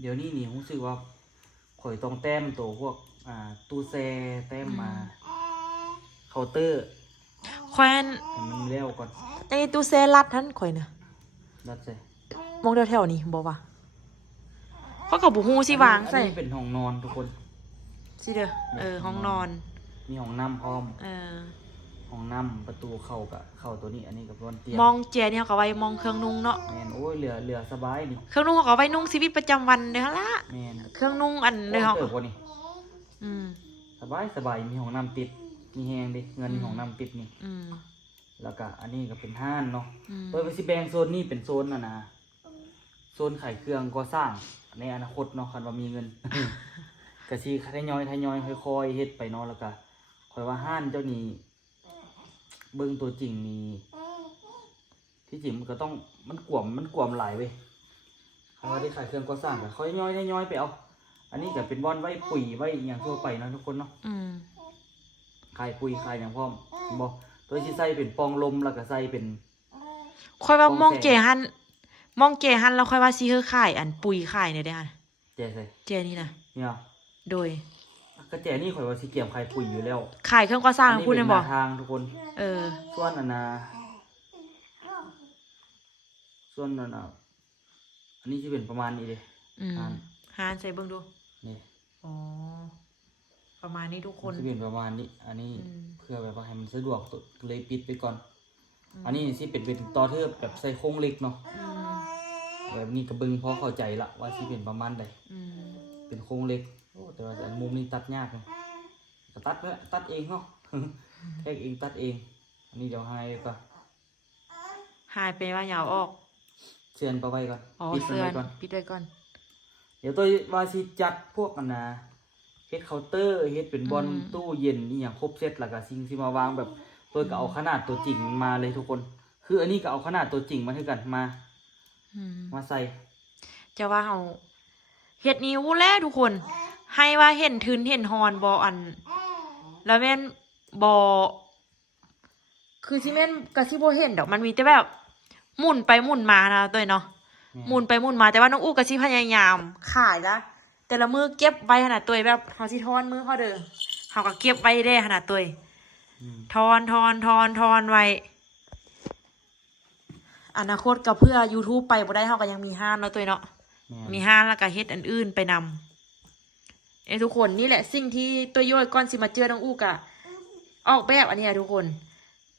เดี๋ยวนี้นี่รู้สึกว่าข่อยต้องแต้มตัวพวกตู้แช่แต้มมาเคาน์เตอร์แควน ให้มันเร็วก่อนไอ้ตู้เซรัดท่านข่อยน่ะรัดใส่มองแถวๆนี้บ่ว่าเขาก็บ่ฮู้สิวางใส่อันนี้เป็นห้องนอนทุกคน สิเด้อห้องนอนมีห้องน้ำพร้อมเออห้องน้ำประตูเข้ากับเข้าตัวนี้อันนี้กับเตียงมองเจนี่เขาก็ไว้มองเครื่องนุ่งเนาะแม่นโอ้ยเหลือสบายนี่เครื่องนุ่งเขาก็ไว้นุ่งชีวิตประจำวันเด้อละแม่นเครื่องนุ่งอันเด้อเฮาเฮาเติบบ่นี่สบายมีห้องน้ำติดมีแฮงดิเงินห้องน้ำติดนี่แล้วก็อันนี้ก็เป็นห้านเนาะโดยสิแบ่งโซนนี้เป็นโซนนะโซนขายเครื่องก่อสร้างในอนาคตเนาะคันว่ามีเงิน ก็สิทยอยค่อยๆเฮ็ดไปเนาะแล้วก็ค่อยว่าห้านเจ้านี้เบิ่งตัวจริงนี่ที่จริงมันก็ต้องมันกวมหลายเว้ยเขาว่าได้ขายเครื่องก่อสร้างก็ค่อยย่อยไปเอาอันนี้ก็เป็นบ่อนไว้ปุ๋ยไว้อย่างทั่วไปนะทุกคนเนาะขายปุ๋ยขายอย่างพร้อมบ่โดยสิใส่เป็นปองลมแล้วก็ใส่เป็นค่อยว่ามองเจหันแล้วค่อยว่าสิเฮอขายอันปุ๋ยขายเนี่ยเด้อแจใส่เจนี่นะเนี่ยโดยก็แจนี่ข่อยว่าสิเกี่ยมขายปุ๋ยอยู่แล้วขายเครื่องก่อสร้างพูดได้บ่ทางทุกคนส่วนอันนี้สิเป็นประมาณนี้เด้หานใส่เบิ่งดูนี่อ๋อประมาณนี้ทุกคนสิเป็นประมาณนี้อันนี้เพื่อแบบว่าให้มันสะดวกเลยปิดไปก่อนอันนี้สิเป็นต่อเทือบแบบใส่โครงเหล็กเนาะแบบนี้ก็เบิ่งพอเข้าใจละว่าสิเป็นประมาณใดเป็นโครงเหล็กโอ้แต่ว่าอันมุมนี้ตัดยากเลยก็ตัดเองเนาะแท็กเองตัดเองอันนี้เดี๋ยวให้ก็หายไปว่าอย่าออกเชือนไปไว้ก่อนปิดไว้ก่อนเดี๋ยวตัวว่าสิจัดพวกเฮ็ดเคาน์เตอร์เฮ็ดเป็นบอลตู้เย็นนี่อย่างครบเซตแล้วก็สิ่งที่มาวางแบบตัวก็เอาขนาดตัวจริงมาเลยทุกคนคืออันนี้ก็เอาขนาดตัวจริงมาให้กันมาใส่จะว่าเอาเฮ็ดนิ้วแลทุกคนให้ว่าเห็นทึนเห็นฮอนบ่อันแล้วแม่นบ่คือสิแม่นก็สิบ่เห็นดอกมันมีแต่แบบหมุนไปหมุนมานะตัวเนาะหมุนไปหมุนมาแต่ว่าน้องอู้ก็สิพยายามขายละแต่ละมือเก็บไว้ขนาดตัวแบบเฮาสิทอนมือเฮาเด้อเฮาก็เก็บไว้ได้ขนาดตัวทอนไว้อนาคตก็เพื่อ YouTube ไปบ่ได้เฮาก็ยังมีห้านเนาะตัวเนาะมีห้านแล้วก็เฮ็ดอันอื่นไปนำทุกคนนี่แหละสิ่งที่ตัวย่อยก่อนสิมาเจอน้องอู้กะออกแบบอันนี้ทุกคน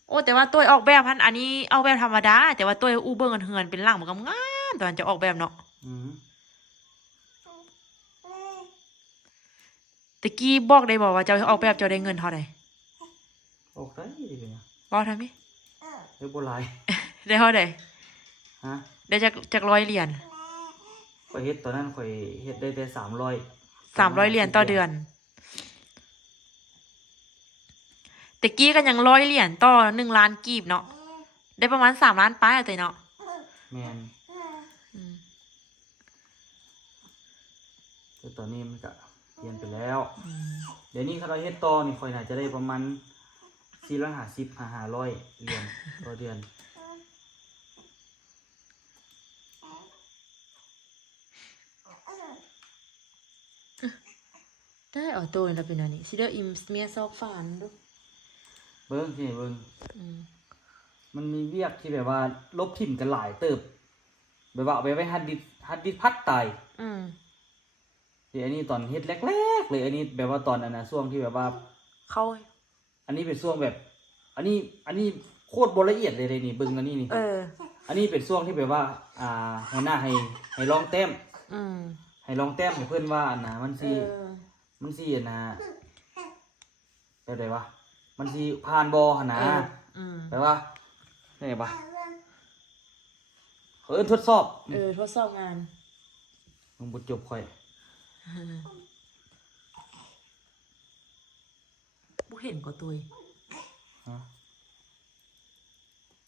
โอ้แต่ว่าตัวออกแบบอันนี้ออกแบบธรรมดาแต่ว่าตัวอู้เบิ่งกันเฮือนเป็นหลังมันก็งามตอนจะออกแบบเนาะตะกี้บอกได้บอกว่าเจ้าออกแบบเจ้าได้เงินเท่าไหร่ออกได้ดิเป็นยังบอกทำไมได้โบราณได้เท่าไหร่ฮะได้จาก100 เหรียญข่อยเฮ็ดตอนนั้นข่อยเฮ็ดได้แต่300 เหรียญต่อเดือนตะกี้กันยัง100 เหรียญต่อ1 ล้านกีบเนาะได้ประมาณ3 ล้านป้ายแต่เนาะแมนแต่ตอนนี้มันก็เปลี่ยนไปแล้วเดี๋ยวนี้ถ้าเราเฮ็ดต่อนี่ข่อยน่าจะได้ประมาณ450-500 เหรียญต่อเดือนได้เอาตัวนี่เป็นอันนี้สิเด้ออิมเมียซอกฝานดูเบิ่งมันมีเวียกที่แบบว่าลบถิ่นกันหลายเติบแบบว่าเอาไปไว้ฮัดดิสพัดตายเดี๋ยวอันนี้ตอนเฮ็ดแรกๆเลยอันนี้แบบว่าตอนช่วงที่แบบว่าเขาอันนี้เป็นช่วงแบบอันนี้โคตรละเอียดเลยนี่เบิ่งอันนี้นี่อันนี้เป็นช่วงที่แบบว่าหัวหน้าให้ลองแต้มให้ลองแต้มให้เพื่อนว่ามันสิแบบไหนวะมันสิผ่านบอแปลว่าไงวะเขาทดสอบทดสอบงานมึงบุจบค่อยบุเห็นก็ตุย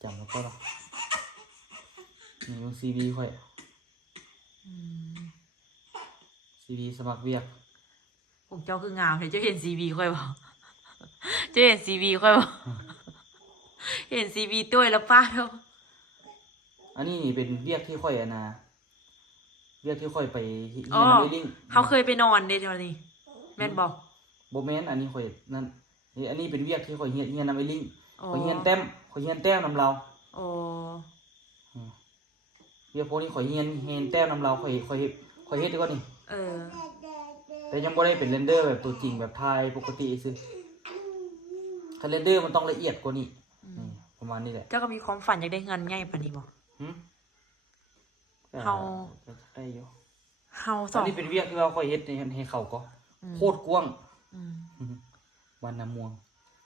จำแล้วก็หรอนี่มึงซีวีค่อยซีวีสมัครเวียกผมเจ้าคืองามเลยเจ้าเห็นซีวีค่อยบอกเจ้าเห็นซีวีค่อยบอกเห็นซีวีตัวแล้วป้าเท่าอันนี้นี่เป็นเวียกที่ค่อย เวียกที่ค่อยไปเฮีย อ๋อน น้ำไอ้ลิง เขาเคยไปนอนเด้เท่านี้แม่นบอก บ่แม่นอันนี้ข่อยนั่นนี่อันนี้เป็นเวียกที่ข่อยเฮียนน้ำไอ้ลิง อ๋อ ข่อยเฮียนแต้มข่อยเฮียนแต้มนำเรา โอ้ เวียกพวกนี้ข่อยเฮียนแต้มนำเราข่อยเฮ็ดดีกว่านี่ เออ แต่ยังบ่ได้เป็นเรนเดอร์แบบตัวจริงแบบถ่ายปกติซื่อถ้าเรนเดอร์มันต้องละเอียดกว่านี้นี่ประมาณนี้แหละ เจ้าก็มีความฝันอยากได้เงินง่ายปานนี้บ่ หึ เฮา ก็ได้อยู่ เฮาส ตอ อน ง นี้เป็นเวียกที่เราข่อยเฮ็ดให้เขาก็โคตรกว้าง อืม บ้านน้ำม่วง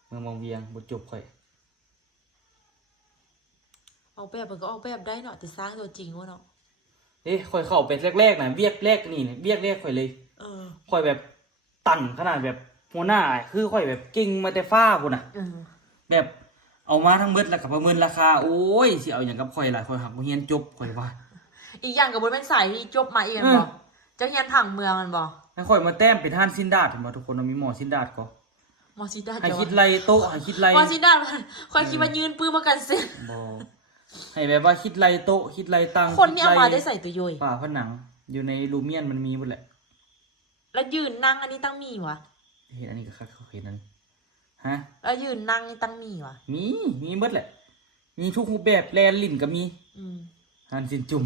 เมืองบางเวียงบ่จบข่อย เอาแบบมันก็เอาแบบได้เนาะแต่สร้างตัวจริงวะเนาะ ข่อยเข้าไปแรกๆนะเวียกแรกนี่เวียกแรกข่อยเลย เออ ข่อยแบบตันขนาดแบบหัวหน้าคือข่อยแบบเก่งมาแต่ฟ้าพุ่นน่ะ เออ แบบเอามาทั้งเบิดแล้วก็ประเมินราคาโอ้ยสิเอาหยังกับข่อยล่ะข่อยหักบ่เรียนจบข่อยว่า อีกอย่างกับบนเป็นสายที่จบมาเอง อืม บ่เจ้าเฮียนผังเมืองมันบ่ แล้วข่อยมาแต้มเป็นท่านซินดาดเห็นบ่ทุกคนมีหมอซินดาดก็ มอซิดา ให้ เดี๋ยว คิดไรโต๊ะให้คิดไร มอซิดาคอยคิดว่ายืนปื้มมากันเส้น บ่ให้แบบว่าคิดไรโต๊ะคิดไรตัง คนนี่เอามา คิ ได้ใส่ตัวโยย ฝาผนังอยู่ในลูเมียนมันมีหมดแหละ แล้วยืนนั่งอันนี้ตั้งมีวะ เห็นอันนี้ก็คักเขาเห็นอันนี้ฮะ แล้วยืนนั่งนี่ตั้งมีวะ มีหมดแหละ มีทุกรูปแบบแลนลิ่นก็มี อืม หันสินจุ่ม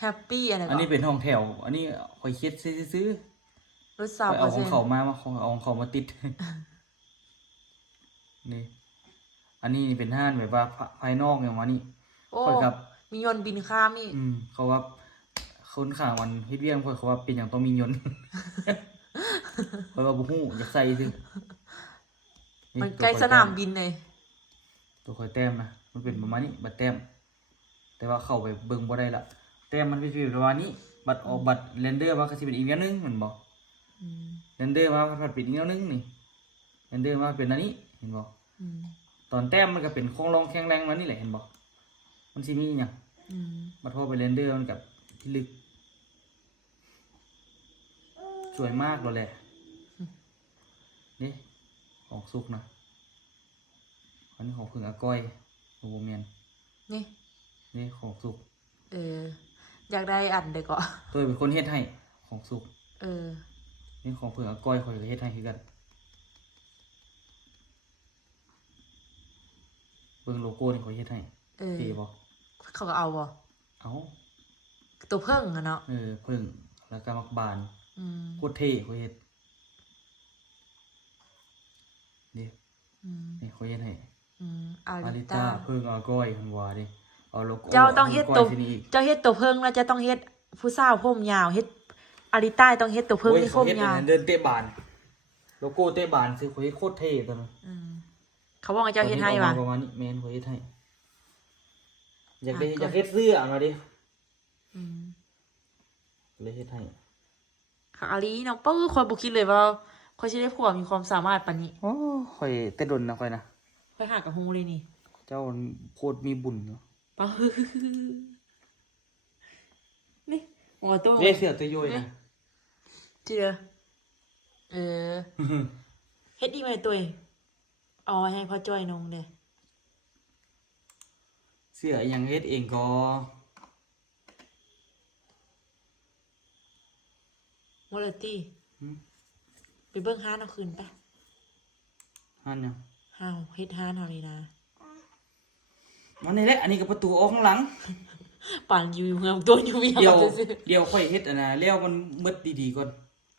แฮปปี้อะไร อันนี้ บ่ เป็นห้องแถว อันนี้ข่อยเช็ดซื้อ รถ ๆ สาว ไป เปอ เอา ร์ ข เซ็ อน ง ต์ เขามาเอาของเขามาติด นี่ อันนี้เป็นห้านแบบว่าภายนอกอย่างวะนี่ โอ้ ข่อยกับ มียนต์บินข้ามนี่ เขาว่าคนข้างวันเฮ็ดเวียงข่อยเขาว่าเป็นอย่างต้องมียนต์ ข่อยว่าบ่ฮู้อยากใส่ซื่อ มัน ตัว ใกล้ ข่อย สนามบินเลย ตัวข่อยแต้มนะมันเป็นประมาณนี้บัตรแต้ม แต่ว่าเข้าไปเบิ่งบ่ได้ละแต้มมันเป็นประมาณนี้บัตรออกบัตรเรนเดอร์มาก็สิเป็นอีกอย่างหนึงแม่นบ่ อืม เรนเดอร์มาพัดเป็นอีกอย่างหนึงนี่เรนเดอร์มาเป็นอันนี้เห็นบ่ อืม ตอนแต้มมันก็เป็นโครงรองแข็งแรงมานี่แหละเห็นบ่มันสิมีหยัง อืม บัตรพอไปเรนเดอร์มันกับที่ลึกสวยมากเลยแหละนี่ของสุกนะอันนี้ของผึ่งอาก้อยโอ้โหเมียน นี่ นี่ของสุก เออ อยากได้อันเด็กก็ ตัวเป็นคนเฮ็ดให้ของสุก เออ นี่ของผึ่งอาก้อยข่อยก็เฮ็ดให้คือกันเบิ่งโลโก้นี่ข่อยเฮ็ดให้ เออ เท่บ่ เขาก็เอาบ่ เอ้า ตัวเพิ่งอะเนาะ ผึ่งแล้วก็มักบาน อืม โคตรเท่ข่อยเฮ็ดนี่ อืม นี่ข่อยเฮ็ดให้ อืมอา อา ริ ริ ต้า ต้าเพิ่งอาก้อยเพิ่นว่าดิเอาโลโก้ เจ้าต้องเฮ็ดตัว าก้อยที่นี่อีก เจ้าเฮ็ดตัวเพิ่งแล้วจะต้องเฮ็ดผู้สาวผมยาวเฮ็ดอาริต้าต้องเฮ็ดตัวเพิ่งที่ผม เฮ็ด ยาว อันนั้นเดินเตะบาน โลโก้เตะบานซื้อข่อยเฮ็ดโคตรเท่ตัวนั้น อืมเขาบอกว่าเจ้าเฮ็ดให้ ตอน วะ นี้ออกมาประมาณนี้แม่นข่อยเฮ็ดให้อยากได้ อ่ะ อยากเฮ็ดเสื้อมาดิ อืม เลยเฮ็ดให้ ค่ะอาลีเนาะปื้อคอยบ่คิดเลยว่าคอยสิได้ผัวมีความสามารถปานนี้ โอ้ข่อยแต่ดนนะข่อยนะ คอยหากับฮู้เลยนี่ เจ้าโคตรมีบุญเนาะ ปื้อนี่หัวตัว เด้เสื้อตัวโยยนะ เจือเออเฮ็ดดีไหมตัวเองเอาไว้ให้พ่อจ้อยนงเด้ เสื้อยังเฮ็ดเองก็ โมเลตี้ไปเบิ่งห้านเอาคืนปะ หั่นยัง ห้าวเฮ็ดห้านเฮานี่นะ มันนี่แหละอันนี้ก็ประตูออกข้างหลัง ป่านอยู่เมืองตัวอยู่เวีย เดี๋ยว งซื่อ เดี๋ยวค่อยเฮ็ดอันน่ะแล้วมันมืดดีๆก่อน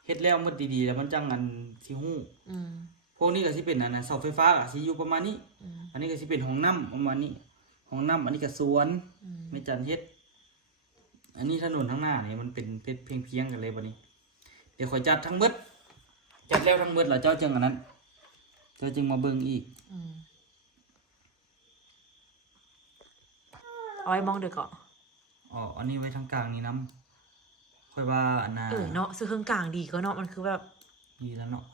เฮ็ดแล้วมืดดีๆแล้วมันจังอันสิฮู้ ๆอืม พวกนี้ก็สิเป็นอันน่ะเสาไฟฟ้าก็สิอยู่ประมาณนี้ อืม อันนี้ก็สิเป็นห้องน้ำประมาณนี้ห้องน้ำอันนี้ก็สวน อืม ไม่จันเฮ็ด อันนี้ถนนข้างหน้านี่มันเป็นเพียงๆกันเลยบัดนี้ เดี๋ยวข่อยจัดทั้งหมดจัดแล้วทั้งหมดแล้วเจ้าจึงอันนั้นเจ้าจึงมาเบิ่งอีก อืมเอาไว้มองเด้อก่อน อ๋ออันนี้ไว้ทางกลางนี่น้ำค่อยว่าอันน่ะ เนาะซื้อเครื่องกลางดีก็เนาะมันคือแบบ ดีแล้วเนาะ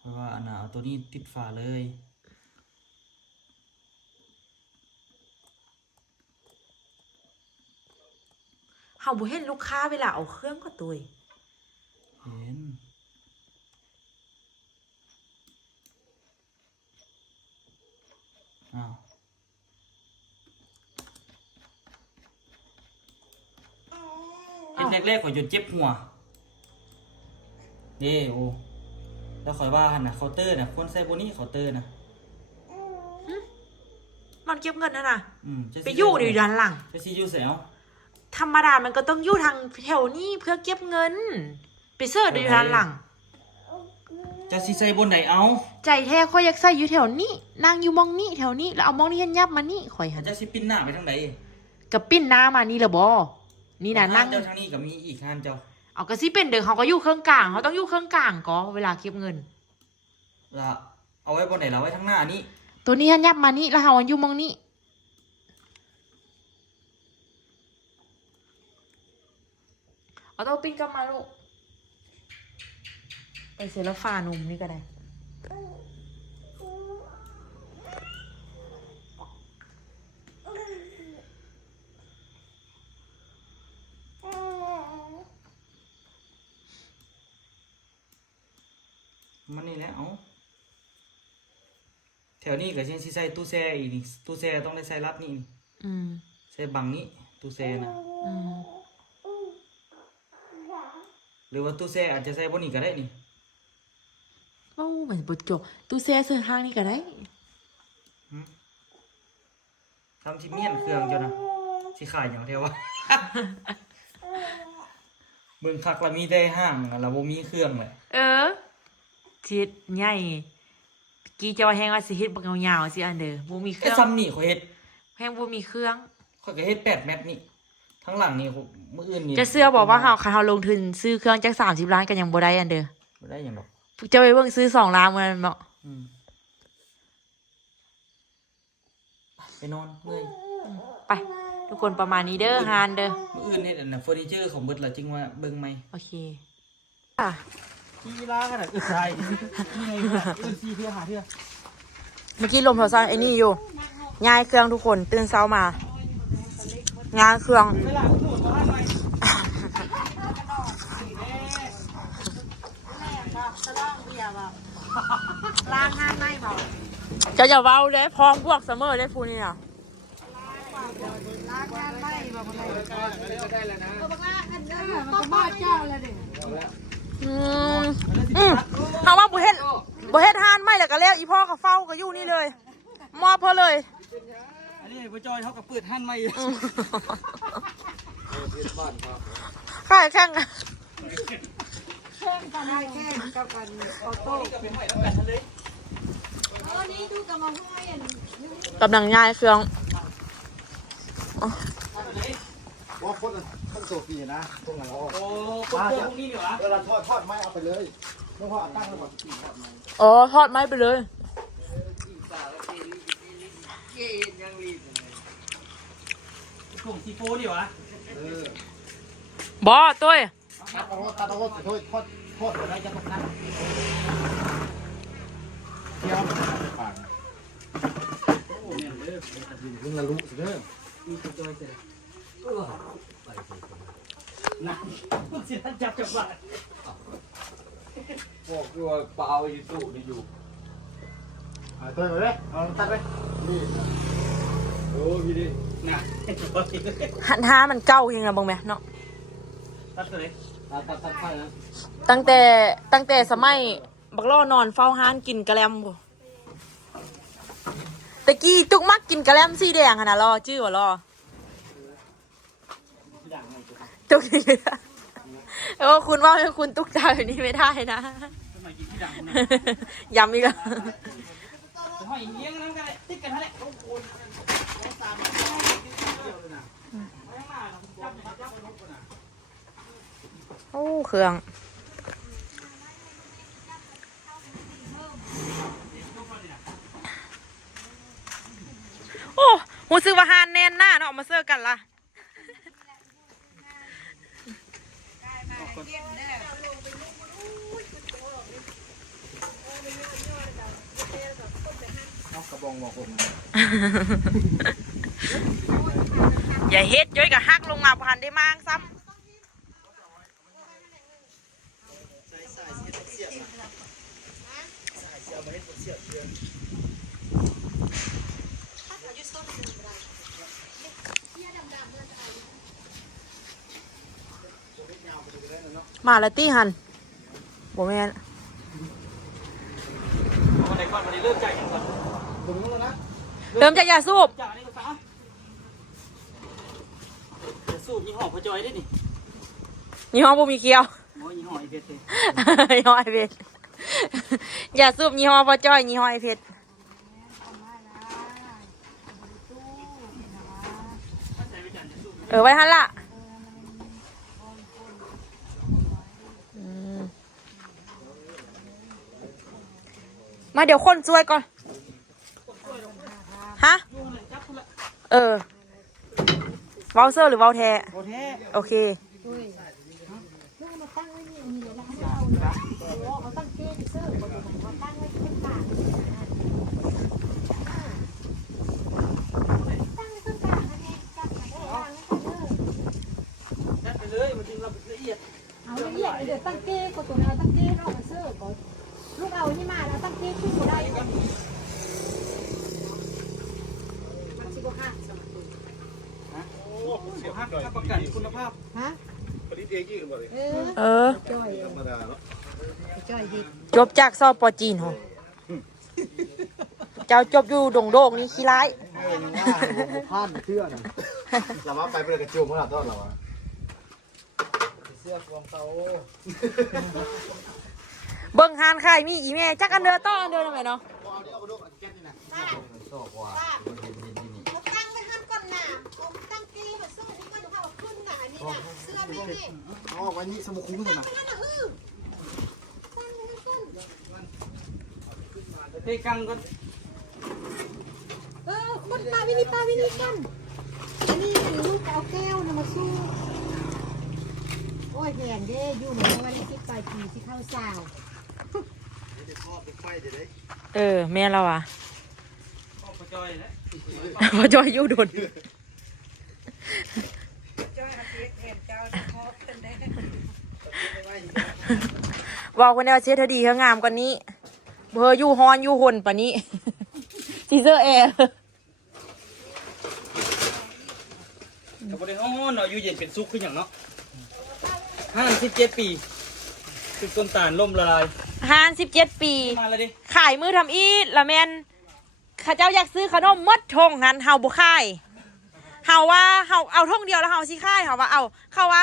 ค่อยว่าอันน่ะเอาตัวนี้ติดฝาเลย เฮาบ่เห็นลูกค้าเวลาเอาเครื่องก็ตุย เห็นอ้าว แรกๆข่อยจนเจ็บหัวเด้โอ้แล้วข่อยว่าหั่นน่ะเคาน์เตอร์น่ะคนใส่บ่นี่เคาน์เตอร์น่ะ มันเก็บเงินนะ จะสิ ไปอยู่ด้านหลัง จะสิอยู่ไสเอา ธรรมดามันก็ต้องอยู่ทางแถวนี้เพื่อเก็บเงิน ไปเสิร์ชอยู่ด้านหลัง จะสิใส่บนไหนเอา ใจแท้ข่อยอยากใส่อยู่แถวนี้นั่งอยู่มองนี้แถวนี้แล้วเอามองนี้ยับมานี่ข่อยหัน จะสิปิ้นหน้าไปทางใด กับปิ้นหน้ามานี่ละบ่นี่น่ะนั่ง เจ้าทางนี้ก็มีอีกงานเจ้า เอาก็สิเป็นเด้อเขาก็อยู่เครื่องกลางเขาต้องอยู่เครื่องกลางก็เวลาเก็บเงิน ละเอาไว้บนไหนเราไว้ทางหน้านี้ ตัวนี้ยับมานี่แล้วเฮาอยู่มองนี้เอาต้องปิ้นกลับมาลูกไปเซลฟ้านุ่มนี่ก็ได้ มันนี่แหละเอาแถวนี้ก็ยังสิใส่ตู้แช่อีกนี่ตู้แช่ต้องได้ใส่รับนี่ ใส่บังนี้ตู้แช่นะหรือว่าตู้แช่อาจจะใส่บนนี้ก็ได้นี่ โอ้เหมือนบดจบตู้แช่เสื้อห้างนี่ก็ได้ ทำที่เมียนเครื่องเจ้านะสิขายอย่างเดียววะ เมืองคักละมีได้ห้างละบ่มีเครื่องเลย ทิศใหญ่กี้จะว่าแห้งว่าสิเฮ็ดบักยาวๆสิอันเด้อบ่มีเค แค่ รื่อง ซ้ำนี่ข่อยเฮ็ด แห้งบ่มีเครื่อง ข่อยก็เฮ็ด8 เมตรนี่ทั้งหลังนี่มื้ออื่นนี่ จะเสื้อบอกว่าเฮาลงทุนซื้อเครื่องจัก30 ล้านก็ยังบ่ได้อันเด้อ บ่ได้หยังดอก จะไปเบิ่งซื้อ2 ล้านมันเนาะ ไปนอนเมื่อย ไป ทุกคนประมาณนี้เด้อฮานเด้อ มื้ออื่นเฮ็ดอันน่ะเฟอร์นิเจอร์ของเบิดล่ะจึงว่าเบิ่งใหม่ โอเคค่ะ ที่ลาขนาดใช่นี่ไงอื่น4เทื่อ5เทื่อ เมื่อกี้ลมโทรศัพท์ไอ้นี่อยู่ย้ายเครื่องทุกคนตื่นเช้ามาย้ายเครื่อง เวลาพูดบ่ทันไหม ล้างห้างไม่เบาจะอย่าเว้าเลยพร้อมพวกเสมอเลยฟูนี่น่ะเขาว่าบุเฮ็ดทานไม่เลยก็แล้วอีพ่อกับเฝ้าก็อยู่นี่เลยมอบเพอเลย อันนี้บ่จอยเขาก็เปิดหั่นใหม่ ค่ายแข่งกัน กำลังย้ายเครื่อง ว่าคนโซฟีนะตรงไหน โอ้พวกนี้เหรอ เวลาทอดไม้เอาไปเลยไม่พอตั้งไว้ก่อนทอดไม้ อ๋อทอดไม้ไปเลย กลุ่มซีโฟดิวะ บอตุ้ย ตัดเอาทอดอะไรจะตกน้ำเที่ยวปากมึงละลุสิเด้อ มีตัวจอยเสร็จนะเสียจับจับบ้าน บอกว่าเปล่าอยู่ตู้นี่อยู่ ตัวไปเลยเอาตัดไปนี่ โอ้พี่ดิ นะ หันห้ามันเก้ายังไงบ้างไหมเนาะ ตัดเลย ตัดไฟนะ ตั้งแต่สมัยบักล่อนอนเฝ้าห้านกินกะแลมบ่ตะกี้ตุกมักกินกะแลมสีแดงขนาดรอชื่อว่ารอตุกนี่คุณว่าเป็นคุณตุกจ่าแบบนี้ไม่ได้นะ สมัยกินที่ดังนะ ย้ำอีกแล้ว สมัยเลี้ยงนั่นกันเลยติดกันนั่นแหละ โอ้เครื่องโอ้หูซื้อว่าหานแน่นหน้าเนาะเอามาเสิร์ฟกันล่ะอย่าเฮ็ดย้อยกับฮักลงมาพันได้มางซ้ำ มาแล้วตี้หันบ่แม่น เอาไหนก่อนวันนี้เริ่มจากอย่างก่อน ถึงแล้วนะ เริ่มจากยาสูบ จากนี้ก็ซะจะสูบยี่ห้อพอจอยได้นี่ ยี่ห้อบ่มีเกียว โอ้ยยี่ห้อไอเพชรเลย ยี่ห้อไอเพชรยาสูบยี่ห้อพ่อจ้อยยี่ห้อไอเพชรไว้หันละมาเดี๋ยวคนช่วยก่อน ฮะ เวาเซอร์หรือเวาแท้ โอเค โอเค จัดไปเลยมันจึงละเอียด เอาละเอียดเดี๋ยวตั้งเก้ก็ตัวเราตั้งเก้เรามาเสิร์ฟก่อนลูกเอานี่มาแล้วตั้งเก้ขึ้นมาได้ก่อนมันสิบห้า เสียภาพประกันคุณภาพ ฮะ ผลิตเองกี่กันบ่เลย เออ จ่อย ธรรมดาเนาะ จ่อยดิ จบจากซอปอจีนเหรอเจ้าจบอยู่ดงโดกนี่ขี้ร้าย พลาดเชื่อนะเราว่าไปเพื่อกระจุมเมื่อไหร่ตอนเราอะเสื้อควงเตา เบิ่งหานไข่มีอีแม่จักอันเดอต่ออันเดอทำไมเนาะ เอาเดี๋ยวเอากระดูกแก๊สนี่นะ เขาตั้งไว้ห้ามก่อนหนาเขาตั้งเก้มาเสิร์ฟนี่มันเอาขึ้นหนานี่นะเสื้อไม่เน่ เอาไว้นี่สมุคุ้งสินะ นั่นน่ะฮือตั้งไว้ให้ก่อน เฮ้ยกังก็ คนตาวินิกันอันนี้ลูกเอาแก้วนะมาสู้โอ้ยแพงเด้อยู่เหมือนวันที่10 ปลายปีที่เข้าสาว แม่เราอ่ะ พอจอยนะ พอจอยอยู่โดนบอกคนเดียวเช็ดเธอดีเธองามกว่านี้เบอร์อยู่ฮอนอยู่หนปะนี้ ซีเซอร์แอร์ กับบริโภคเนาะอยู่เย็นเป็นซุกขึ้นอย่างเนาะ57 ปีถึงต้นตาลล่มละลาย 57 ปี มาแล้วดิ ขายมือทำอีทละแมนข้าเจ้าอยากซื้อขนมมดทงหันเฮาบุค่ายเฮาว่าเฮาเอาทงเดียวแล้วเฮาสิค่ายเฮาว่าเอาเขาว่า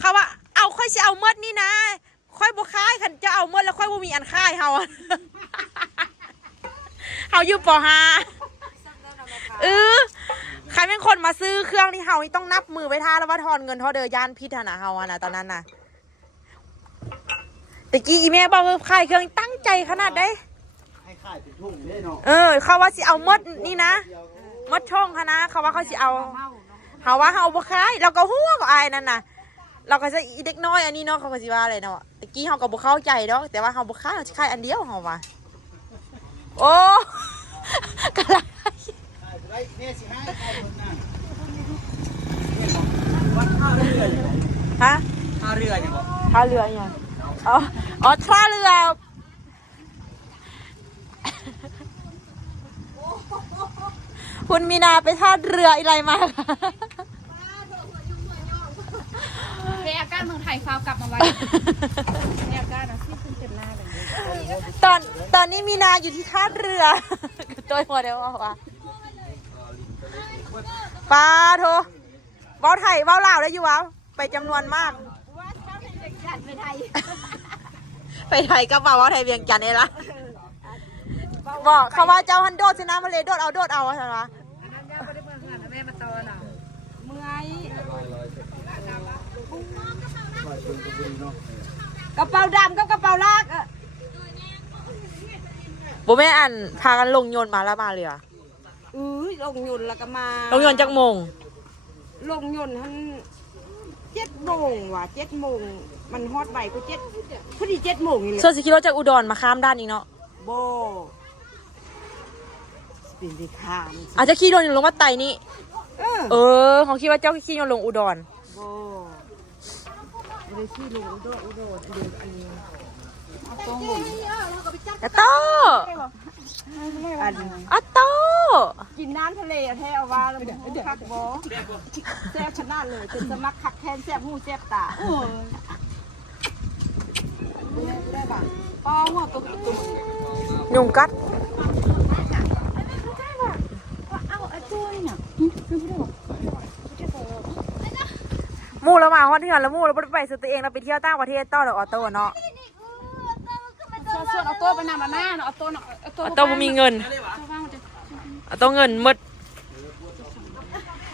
เขาว่าเอาค่อยสิเอามดนี่นะค่อยบุค่ายคันจะเอามดแล้วค่อยบ่มีอันค่ายเฮา เฮาอยู่ป .5 ใครเป็นคนมาซื้อเครื่องที่เฮานี่ต้องนับมือไว้ท่าแล้วว่าทอนเงินเท่าเดย่านพิษนะเฮาอะนะตอนนั้นน่ะตะกี้อีแม่บอกว่าขายเครื่องตั้งใจขนาดได้ ให้ขายเป็นทุ่งนี่เนาะ เขาว่าสิเอามดนี่นะมดช่องค่ะนะเขาว่าเขาสิเอาเขาว่าเขาบ่ขายเราก็หัวก็อายนั่นน่ะ เราก็จะอีเด็กน้อยอันนี้เนาะเขาก็สิว่าอะไรเนาะตะกี้เขาก็บ่เข้าใจดอกแต่ว่าเขาบ่ขายเขาสิขายอันเดียวเขาว่าโอ้ กะไร ไอ้เนี่ยสิให้ขายคนนั้น วัดท่าเรืออย่าง ฮะ ท่าเรืออย่างบ่ ท่าเรือยังอ๋อท่าเรือ คุณมีนาไปท่าเรืออะไรมาคะ แพ้อาการเมืองไทยฟ้าวกลับมาไว้แพ้อาการนะที่คุณเต็มหน้าเลย ตอนนี้มีนาอยู่ที่ท่าเรือ ตัวหัวเดียวว่าปลาโทเว้าไทยเว้าลาวได้อยู่วะไปจำนวนมาก ไปไทยก็เว้าไทยเวียงจันทร์เองละบอกเขาว่าเจ้าฮันโดดชนะมาเลยโดดเอาใช่ไหม เมื่อย กระเป๋าดำกับกระเป๋าลาก โบแม่อันพากันลงโยนมาแล้วมาเลยอะ ลงยนต์แล้วก็มา ลงโยนจากโมง ลงยนต์ท่าน7 โมงว่ะ7 โมงมันฮอดใบก็7พอดี7 โมงนี่เลย โซซิคิโรจากอุดรมาข้ามด้านนี้เนาะ โบเป็นสิขาม อาจจะขี่โดนลงมาไต่นี่ เออ เขาคิดว่าเจ้าขี่โยนลงอุดร โบเลยขี้ลงอุดรเดืออันนี้เอาตรงหมด กระโต้ อัน อะโต้ กินน้ำทะเลแท้เอาว่าแล้วคักบ่แซ่บขนาดเลยเป็นสมักคักแทนแซ่บหูแซ่บตา ได้ป่ะ ปอหัวตัวตุ้ม ยุงกัด เอาไอ้ตัวนี่น่ะคือไม่ได้บอก หมู่เรามาฮอดที่หันแล้วหมู่เราบ่ได้ไปสตัวเองเราไปเที่ยวต่างประเทศต่อดอกออโต้เนาะ ส่วนเอาตัวไปนำมาหน้าเนาะเอาตัวเนาะเอาตัว ออโต้บ่มีเงิน ว่างจะ ออโต้เงินหมด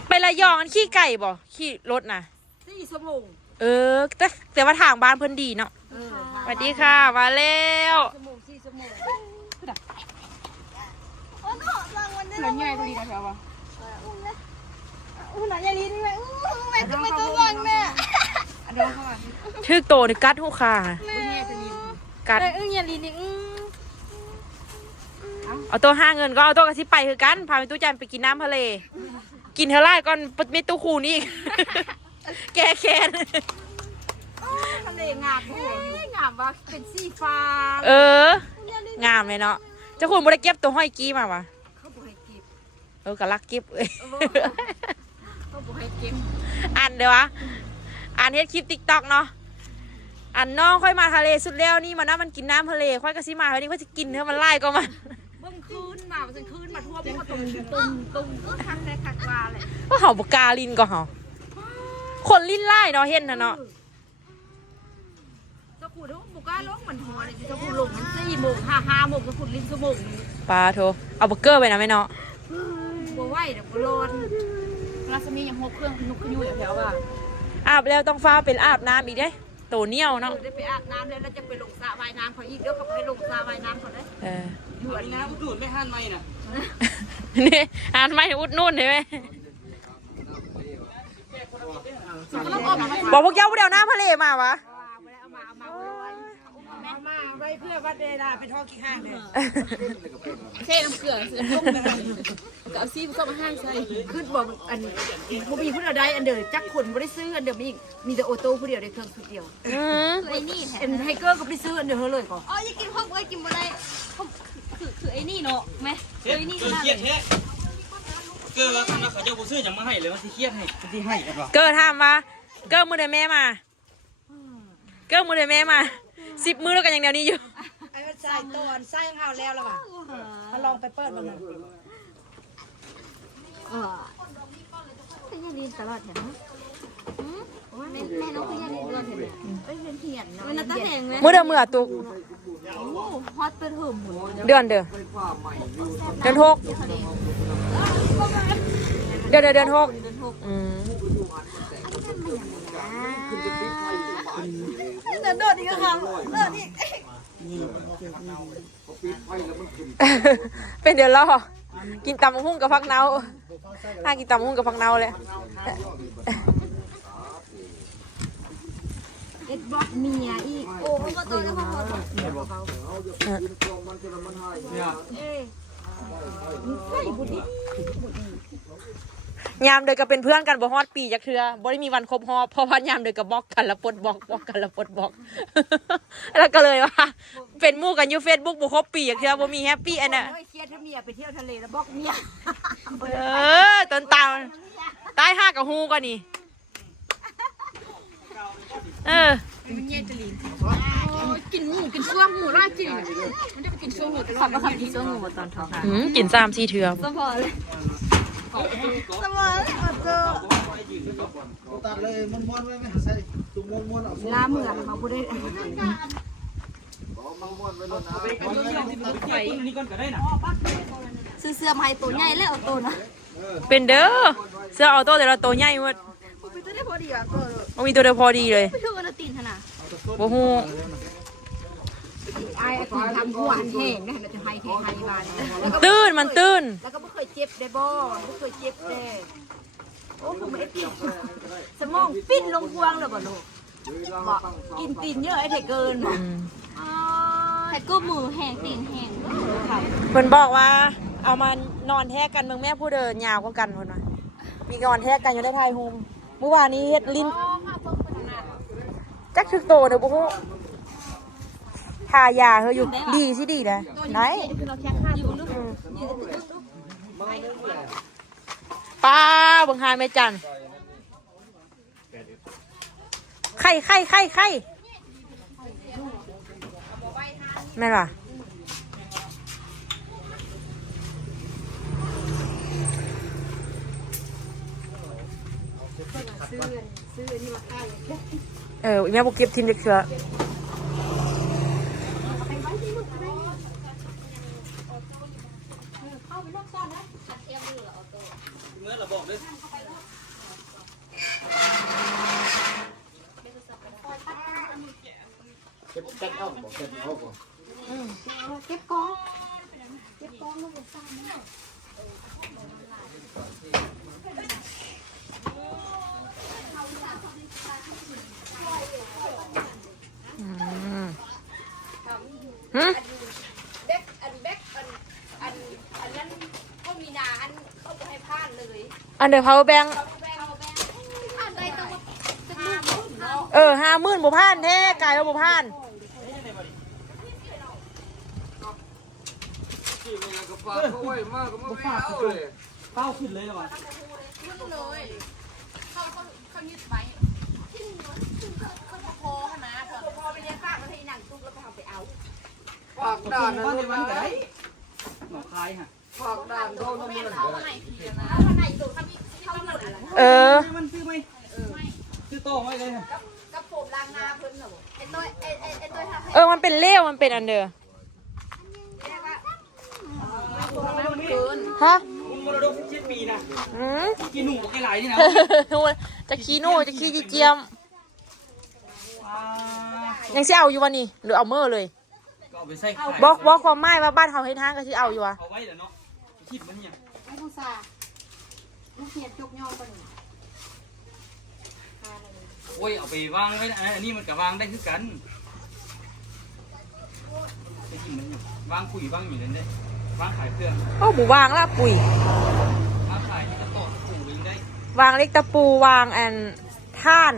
ไประยองอันขี้ไก่บ่ขี้รถน่ะ 4 ชั่วโมง แต่ว่าทางบ้านเพิ่นดีเนาะสวัสดีค่ะมาแล้ว 4 ชั่วโมงหลังใหญ่ตัวดีนะแถวว่า หน่อยอย่าลีนี่แม่แม่จะไม่ต้องวังแม่ อันเดียวเข้ามา ชื่อโตนี่กัดหูคา ใหญ่ตัวดี กัด อย่าลีนี่ เอาโต้ห้าเงินก็เอาโต้กับสิไปคือกันพาไปตู้จันไปกินน้ำทะเล กินเท่าไรก่อนมีตู้คูนี่อีก แกแค้น ทะเลงามงามว่าเป็นสีฟ้า งามเลยเนาะเจ้าคุณบ่ได้เก็บตัวห้อยกี้มาวะ เขาบอกให้กิน ก็รักเก็บเอ้ย เขาบอกให้กิน อ่านเดี๋ยววะอ่านเฮ็ดคลิปติ๊กต็อกเนาะอันน้องค่อยมาทะเลสุดแล้วนี่มันน่ามันกินน้ำทะเลค่อยก็สิมาเฮ้ยนี่ค่อยจะกินเท่ามันไล่ก็มัน เบิ่งคืนมาเป็นคืนมาทั่วพวกตุ้มคักได้คักว่าเลย ก็เห่าบกาลินก็เห่าคนลิ้นไล่เนาะเห็นนะเนาะ จะขุดแล้วบุก้าลงมันหัวเลยจะขุดลงมัน4 โมง5 โมงจะขุดลิ้นชั่วโมงนึง ปลาโทเอาเบอร์เกอร์ไปนะแม่เนาะ บ่ไหวเดี๋ยวบ่ร้อน ราสมียังหกเครื่องนุกขึ้นอยู่แถวว่า อาบแล้วต้องฟ้าเป็นอาบน้ำอีกเด้โตเหนียวเนาะ ได้ไปอาบน้ำแล้วจะไปลงสระว่ายน้ำเขาอีกเดี๋ยวเขาไปลงสระว่ายน้ำเขาได้ อยู่อันนี้นะดูดไม่หันไม่น่ะ นี่อ่านไม่อุดนู่นเห็นไหมบอกพวกเจ้าผู้เดียวน้ำทะเลมาวะ เอามาไว้เพื่อวัดเวลาเป็นท่อกี่ห้างเลย เท่น้ำเกลือต้มเลยกับเอาซีผสมอาหารใส่ ขึ้นบอกอันบ่มีผู้ใดอันเดียวจักคนบ่ได้ซื้ออันเดียวมีแต่โอโต้ผู้เดียวได้เครื่องผู้เดียว ไอ้นี่ เอ็นไทเกอร์ก็ไปซื้ออันเดียวเลยก่อน อ๋ออย่ากินพวกไอ้กินบ่ได้คือไอ้นี่เนาะแม่ไอ้นี่ขนาด เครียดแท้เกิดว่าคำนั้นเขาจะบ่ซื้อหยังมาให้เลยมันสิเครียดให้มันสิให้กันว่า เกิดทำมาเกิดมือเดแม่มาเกิดมือเดแม่มา10 มือแล้วกันอย่างเดียวนี้อยู่ ไอ้มันใส่ตัวใส่ของเฮาแล้วล่ะว่ะมาลองไปเปิดมัน คือยันดีตลอดเห็นไหมแม่น้องคือยันดีตลอดเห็นไหมเอ้ยเป็นเหียนเนาะมันตั้งแหงไหม มือเดือมือตุก ฮอตเป็นหื่มหมด เดือนหกเดือนหกโดดอีกครั้งโดดอีก เป็นเดือนล่อกินตำหุ่งกับพักเนากินตำหุ่งกับพักเนาเลย เอ็ดบล็อกเมียอีกโอ้ก็ตัวแล้วเขาใส่บุดี ยามเดินก็เป็นเพื่อนกันบ่ฮอดปีจักเทื่อบ่ได้มีวันครบฮอบเพราะว่ายามเดินก็บล็อกกันแล้วปลดบล็อกกันแล้วปลดบล็อก แล้วก็เลยว่าเป็นหมู่กันอยู่ Facebook บ่ครบปีจักเทื่อบ่มีแฮปปี้อันน่ะ เครียดถ้าเมียไปเที่ยวทะเลแล้วบล็อกเมีย ต้นตาตาย5กับฮูก็นี่มันแย่จะลีนกินหมูกินช่วงหมูราจินมันจะไปกินช่วงหมูตลอดมาขับกินช่วงหมูตอนท้อง กิน3-4เทื่อ สมพอเลย ตัดเลยม้วนๆไว้ไหมใส่ตุ้มม้วนๆเอา ลาเมือเขาพูดได้ ม้วนๆไว้เลยนะ ไปกันเรื่องที่มันไปนี่ก่อนก็ได้น่ะ ซื้อเสื้อมาให้ตัวใหญ่แล้วเอาตัวนะ เป็นเด้อเสื้อออโต้แต่ละตัวใหญ่หมด ไปตัวได้พอดีอ่ะตัว บ่มีตัวเดียวพอดีเลย ไม่เท่ากันตีนขนาด บ่ฮู้ ไอ้คนทำหัวอันแห้งนะจะให้บ้าน ตื้นมันตื้น แล้วก็ไม่เคยเจ็บได้บ่ไม่เคยเจ็บแน่โอ้ผมไม่ได้กินสมองปิ้นลงพวงเลยบ่ลูกบอกกินตีนเยอะไอ้เด็กเกิน แต่ก็มือแห้งตีนแห้ง เพิ่นบอกว่าเอามานอนแทกกันเมืองแม่ผู้เดินยาวกว่ากันเพิ่นว่ามีนอนแทกกันอยู่ได้ภายโฮมเมื่อวานนี้เฮ็ดลิ้นจักถึกโตเด้อบ่ฮู้ทายาเฮาอยู่ดีสิดีเด้อไหน เราแค่ข้าวอยู่ลูก ป้าเบิ่งหาแม่จันไข่ แม่นล่ะ ซื้อนี่มาขาย แม่บ่เก็บทิมเด็กเสือ ไปไว้ที่ลูกอะไรเข้าไปนอกซ่อนนะ เมื่อเราบอกด้วย เก็บกันเอาบอกเก็บเอาก่อน เก็บกองลูกเด็กซ่อนนะ หืม เด็กอันเด็กอันนั้นก็มีนาอันเขาไปให้พลาดเลย อันเดอร์ power bank แบงพลาดได้ต้องจะมาหมดเนาะ 50,000บ่ผ่านแท้กายว่าบ่ผ่าน ที่มันยังกระปากเขาไว้มากก็ไม่เอาเลย เป้าขึ้นเลยนะวะ ขึ้นเลยเขายึดไปเขาพอนะพอไปเลี้ยงฝากมาให้หนังตุ๊กแล้วก็เอาไปเอา ปากด่านนะ ว่า ลู ใน ก วันไหน นะ หนองคายฮะ ปากด่านเขาน้ำมัน เขาไหนทีนะเขาไหนตุ๊กเขามีเขาหมดอะไร มันซื้อไหมซื้อโต้ไว้เลยฮะ กระโปรงล้างหน้าเพิ่นเหรอไอ้ต้อยไอ้ต้อยทำให้ มันเป็นเลวมันเป็นอันเดอร์ เรียกว่า ฮะ คุณมรดก17 ปีนะ อืม กินหนูกับไก่ไหลนี่นะ จะขี้โน่จะขี้จีเจียม ยังสิเอาอยู่วะนี่หรือเอาเมื่อเลย ก็เอาไปใส่ไข่ บอกความหมายว่าบ้านเขาเฮ็ดทางก็สิเอาอยู่วะ เอาไว้เดี๋ยวเนาะคิดมันเนี่ย ไอ้ผู้สาลูกเขียนจกย่อไป โอ้ยเอาไปวางไว้นะอันนี้มันก็วางได้คือกันไปกินมันอยู่วางคุยวางอยู่นั่นเด้วางขายเครื่อง หมูวางละปุ๋ยว างขายที่กระโตดปู่เองได้ วางเล็กตะปูวางอันท่าน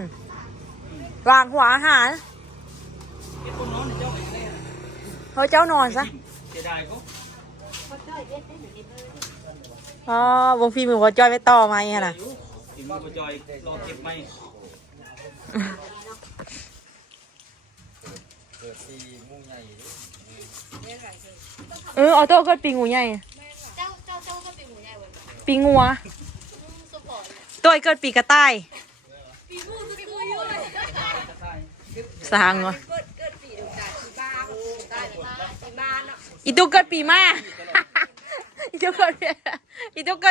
วางหัวอาหาร เก็บคนนอนเจ้าเองได้ เฮ้ยเจ้านอนซะ เสียดายก็ วงฟีมือว่าจอยไปต่อไหมอะนะ ถึงมือประจอยรอเก็บไหม เกิดที่มุ่งใหญ่ ออโต้เกิดปีงูใหญ่ เจ้าก็เป็นหมูใหญ่วัน ปีงัว สุพรรณ ตัวเกิดปีกระต่าย ปีมูก็ตัวเยอะเลย สร้างวะ เกิดปีเดียวกันปีบ้าได้ปีบ้าเนาะ อีตัวเกิดปีมาอีตัวเกิ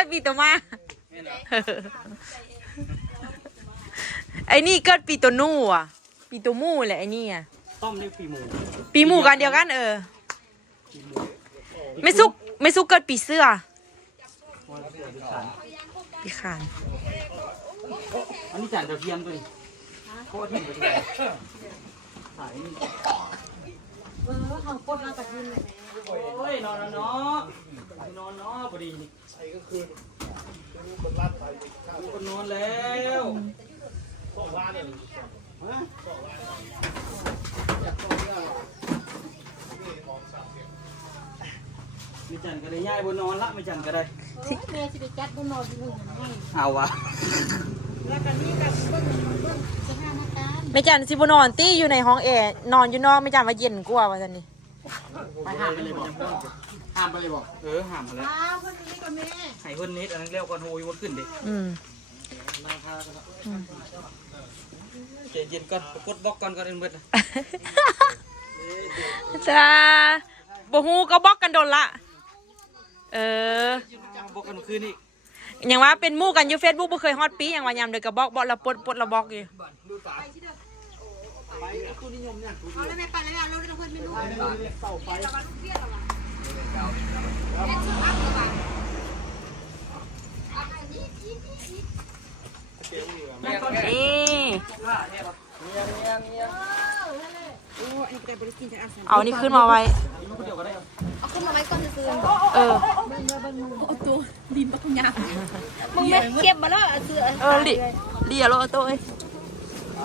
ดปีตัวมาไอ้นี่เกิดปีตัวนู่อ่ะ ปีตัวมู่แหละไอ้นี่อ่ะ ต้มด้วยปีหมู ปีหมู่กันเดียวกันไม่ซุกเกิดปีเสื้อปีขาน อันนี้จานกระเทียมด้วยโคตรทิ้งไปเลยขายนี่ เอากดมาตัดยินเลย โอ้ยนอนแล้วเนาะนอนเนาะพอดีนี่ ไอ้ก็คือคนลาดไป กูก็นอนแล้ว บอกว่าเนี่ย ไม่จันก็ได้ย่ายบนนอนละไม่จันก็ได้ แม่สิไปจัดบนนอนอยู่ให้ เอาวะ แล้วกันนี้กับเบิ้งสถานการณ์ ไม่จันสิบนอนตี้อยู่ในห้องแอร์นอนอยู่นอกไม่จันว่าเย็นกว่าว่าจันนี่ ไปห้ามไปเลยบอกห้ามไปเลยบอก ห้ามมาแล้ว อ้าวคนนี้กับแม่ ให้เพิ่นเน็ตอันนั้นเรียกก่อนโหยวนขึ้นดิ ใจเย็นก่อนกดบล็อกก่อนก่อนเอ็นเบิดนะ จ้าบ่ฮู้ก็บล็อกกันโดนละบล็อกกันคืนนี่ อย่างว่าเป็นหมู่กันอยู่ Facebook บ่เคยฮอดปีอย่างว่ายามเด้อก็บล็อกละปลดละบล็อกอยู่ เอาแล้วแม่ไปแล้วเราเพื่อนไม่รู้ เสาไฟ นี่เอานี่ขึ้นมาไว้ เอาขึ้นมาไว้ก่อนจะซื้อ ดินปักยา มึงไม่เก็บมาแล้วเสือ เลียโลโต้เอ้ย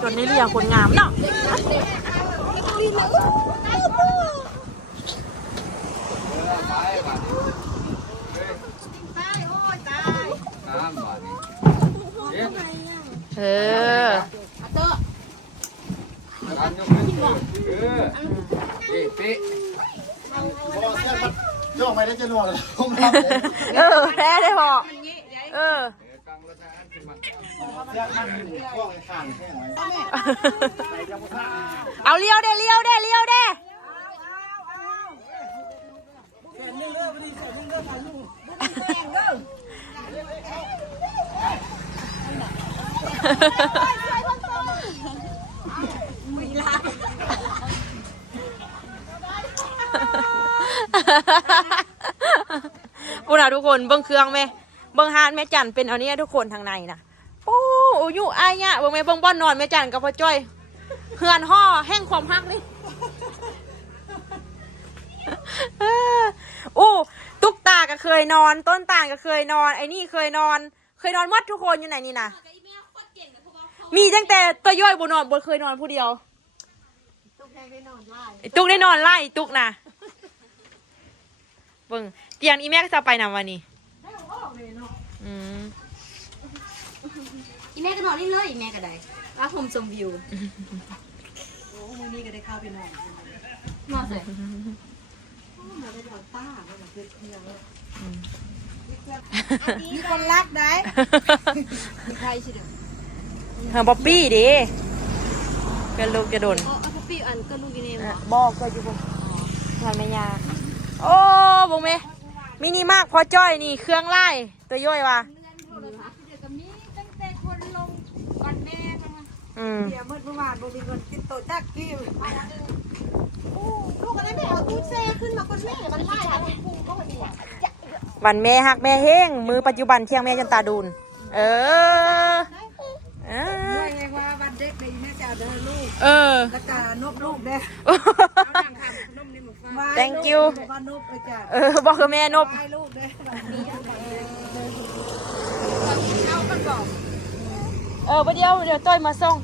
จนนี้เลียคนงามเนาะ ตายโอ้ยตาย น้ำบาดนี้ เออ เตอร์ น้ำยกขึ้นเป๊ะ จ้องไปได้จะนวดเลยผมรับ แพ้ได้พอเออ เสื้อมันพวกไอ้ข้างแค่ไหน เอาเลี้ยวเด้เลี้ยวเด้เลี้ยวเด้ พูดนะทุกคนเบิ้งเครื่องไหมเบิ้งฮานแม่จันเป็นเอาเนี้ยทุกคนทางในนะโอ้อยู่อายเนี่ยเบิ้งไหมเบิ้งบ้อนนอนแม่จันกับพ่อจ้อยเพื่อนห่อแห้งความฮักนี่โอ้ตุ๊กตาก็เคยนอนต้นตาลก็เคยนอนไอ้นี่เคยนอนหมดทุกคนอยู่ไหนนี่นะมีตั้งแต่ตัวย่อยบนนอนบนเคยนอนผู้เดียวตุ๊กได้นอนไล่ตุ๊กนะเบิ่งเตียงอีแม่ก็จะไปนำวันนี้อีแม่ก็นอนนี่เลยอีแม่ก็ได้ว่าผมชมวิว โอ้มื้อนี้ก็ได้เข้าไปนอน นอนเลย มาได้นอนต้าไม่มาเพื่อนเที่ยวมีคนรักได้ ใครสิเด้อ เฮอบ๊อบบี้ดิเป็นลูกจะโดน อ๋อเอาพี่อันก็ลูกอีนี่ บอกก็อยู่บนงานแม่ยาโอ้บงเมมินิมากพอจ้อยนี่เครื่องไล่ตัวย่อยว่ะ เดือนโทรศัพท์เดี๋ยวก็มีตั้งแต่คนลงก่อนแม่นะคะ เดี๋ยวเมื่อวานบ่มีเงินกินโตจักกิ้วลูกอะไรไม่เอาตู้เซ่ขึ้นมาคนแม่มันไล่เอาพุงก็พอดี วันแม่หักแม่เฮงมือปัจจุบันเที่ยงแม่จนตาดูนเออด้วยไงว่าวันเด็กในแม่จะเอาเดินลูก เออ แล้วก็นบลูกได้ thank you ว่านบเลยจ้ะ บอกคือแม่นบ ให้ลูกได้ เอากันบอก ประเดี๋ยวต้อยมาส่ง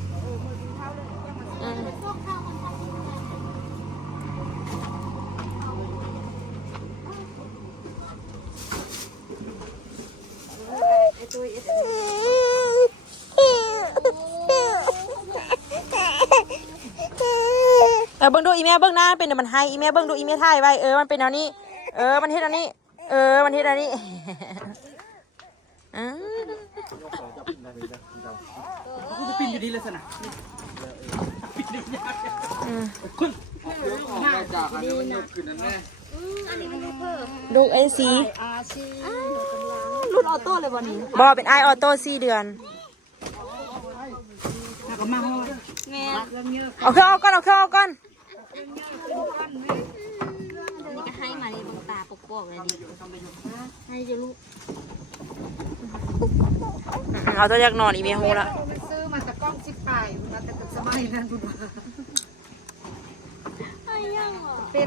เบิ่งดูอีแม่เบิ่งหน้าเป็นเดี๋ยวมันให้อีแม่เบิ่งดูอีแม่ถ่ายไว้มันเป็นเอานี้มันเฮ็ดเอานี้มันเฮ็ดเอานี้กูจะปินอยู่ดีเลยสนะปินได้ยากคุณ ได้จากอันนี้มันยกขึ้นนั่นแน่ อันนี้มันเพิ่ม ดูไอ้สี รุ่นออโต้เลยวันนี้ บอเป็นไอออโต้4 เดือน แล้วก็มาห้อง แม่ เอาเครื่องเอาก่อนนี่ก็ให้มาเลยบางตาปกๆเลยดิให้เดี๋ยวลูก เอาตัวจากนอนอีเมลโฮละ มันซื้อมาแต่กล้องชิปไปมาแต่กับสมัยนั้นคุณว่า ไอ้ยังอ่ะ เป็น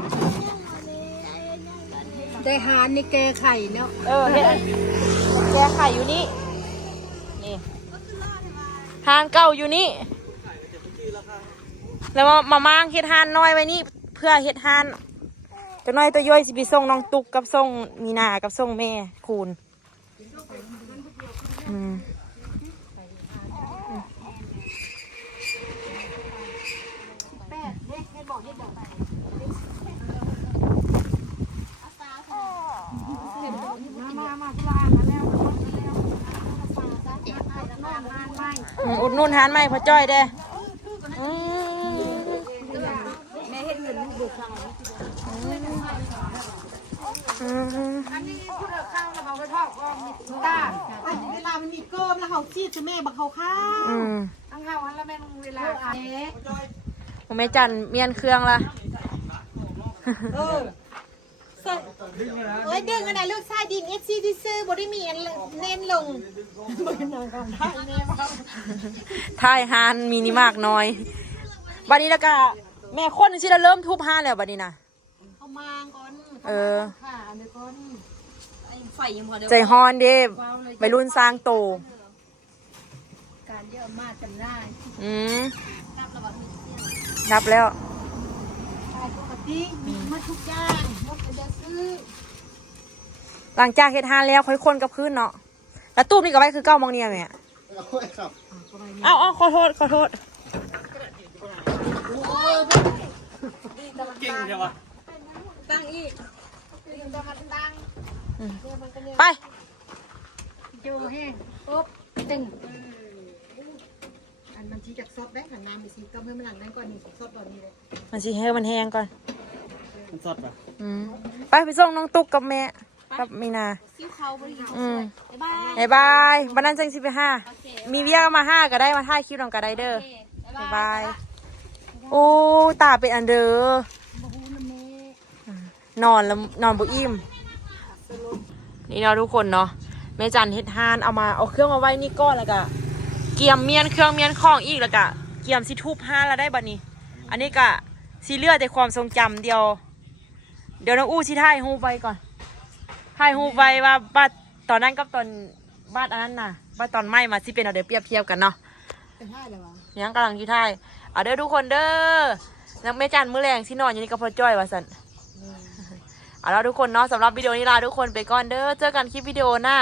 ได้หานี่แกไข่เนาะ เฮ็ดแกไข่อยู่นี่ทานเก่าอยู่นี่แล้วมามั่งเฮ็ดทานน้อยไว้นี่เพื่อเฮ็ดทานจะน้อยตัวย่อยสิไปส่งน้องตุกกับส่งมีนากับส่งแม่คูณอุดหนุ่นทานไหมพ่อจ้อยเด้ แม่เห็นเงินลูกดูครั้ง อันนี้พูดเอาข้าวแล้วเขาไปทอดกองมีตาอันนี้เวลามันมีเกิมแล้วเขาซีดจะแม่บักเขาข้าวทั้งข้าวอันแล้วแม่เวลาผมแม่จันเมียนเครื่องละ เอ้ยดึงอันไหนลูกชายดินเอฟซีที่ซื้อบได้มีอันเน้นลง ท่ายฮานมินิมากน้อยบัดนี้แล้วก็แม่คนที่เราเริ่มทุบฮานแล้วบัดนี้นะ เขามาก่อนค่ะอันนี้ก่อน ไฟยังพอเดี๋ยว ใจฮอนเด้ไปรุ่นสร้างโต การเยอะมากจำได้ นับแล้ว ปกติมีมาทุกอย่างหมดจะซื้อ หลังจากเฮ็ดฮานแล้วค่อยคนกับพื้นเนาะแล้วตู้นี่ก็ไว้คือ9 โมงเนี่ยแม่เอาขอโทษ เก่งใช่ปะ ตั้งอีก อยู่จะมาดังเนี่ยมันก็เนี่ย ไป โจแห้งปุ๊บตึงอันมันชี้จากซดได้หันน้ำไปซีก็เพิ่มมันหลังนั้นก่อนนี่ซดตอนนี้เลย มันสิให้มันแห้งก่อน มันสดป่ะ ไปส่งน้องตุ๊กกับแม่กับมีนา ซิ้วเขาบริหาร อืม บ๊ายบาย บ๊ายบายวันนั้นจังสิไปห้า โอเค มีเวียมาห้าก็ได้มาถ่ายคลิปน้องก็ได้เด้อ โอเค บ๊ายบาย โอ้ตาเป็นอันเด้อนอนแล้วนอนบ่อิ่มนี่เนาะทุกคนเนาะแม่จันเฮ็ดฮานเอาเครื่องมาไว้นี่ก้อนแล้วก็เกียมเมียนเครื่องเมียนของอีกแล้วก็เกียมสิทุบห้านแล้วได้บัดนี้ อันนี้ก็สิเหลือแต่ความทรงจำเดียวน้องอู้สิถ่ายรูปไว้ก่อนถ่ายรูปไว้ว่าบัดตอนนั้นกับตอนบัดอันนั้นน่ะบัดตอนใหม่มาสิเป็นเอาเดี๋ยวเปรียบเทียบกันเนาะ เป็นท่าเลยวะ ยังกำลังอยู่ถ่ายเอาเด้อทุกคนเด้อนักแม่จันมื้อแรงสินอนอยู่นี่ก็พอจ้อยว่าซั่นเอาแล้วทุกคนเนาะสำหรับวิดีโอนี้ลาทุกคนไปก่อนเด้อเจอกันคลิปวิดีโอหน้า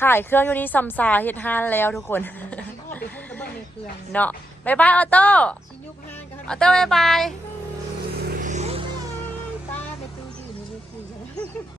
ขายเครื่องอยู่นี่ซัมซาเฮ็ดฮานแล้วทุกคน ไปพุ่งกระเบื้องในเครื่อง เนาะบ๊ายบายออโต้ ชิ้นยุบห้างกัน ออโต้บ๊ายบาย ไป